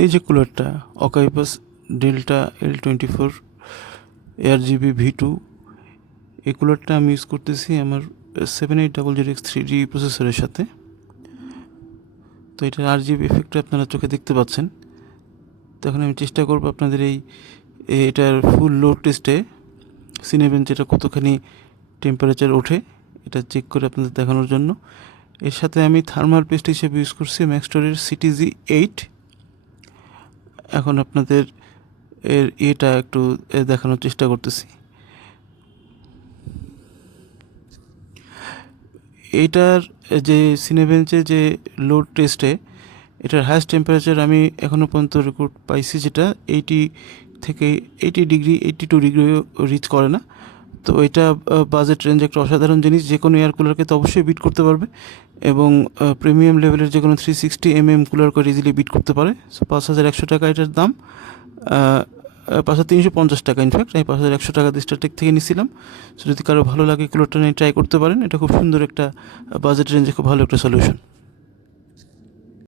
এই যে কুলারটা অকাইপাস delta L24 ARGB V2, এই কুলারটা আমি ইউজ করতেছি আমার 7800X3D প্রসেসরের সাথে। তো এটার RGB এফেক্টটা আপনারা চোখে দেখতে পাচ্ছেন। তো এখন আমি চেষ্টা করবো আপনাদের এটার ফুল লোড টেস্টে সিনেবেঞ্চ এটা কতখানি টেম্পারেচার ওঠে এটা চেক করে আপনাদের দেখানোর জন্য। এর সাথে আমি থার্মাল পেস্ট হিসেবে ইউজ করছি ম্যাক্সটরের CTG8। এখন আপনাদের এটা একটু দেখানোর চেষ্টা করতেছি। এইটার যে সিনেবেঞ্চে যে লোড টেস্টে এটার হাইয়েস্ট টেম্পারেচার আমি এখনও পর্যন্ত রেকর্ড পাইছি, যেটা 80 থেকে 80 ডিগ্রি 82 ডিগ্রিও রিচ করে না। তো এটা বাজেট রেঞ্জ একটা অসাধারণ জিনিস, যে কোনো এয়ার কুলারকে তো অবশ্যই বিট করতে পারবে এবং প্রিমিয়াম লেভেলের যে কোনো 360 কুলারকে ইজিলি বিট করতে পারে। সো 5100 টাকা এটার দাম, 5350 টাকা ইনফ্যাক্ট। আমি 5100 টাকা দিয়ে স্টারটেক থেকে নিয়েছিলাম। সো যদি কারো ভালো লাগে কুলারটা নিয়ে ট্রাই করতে পারেন, এটা খুব সুন্দর একটা বাজেট রেঞ্জে খুব ভালো একটা সলিউশন।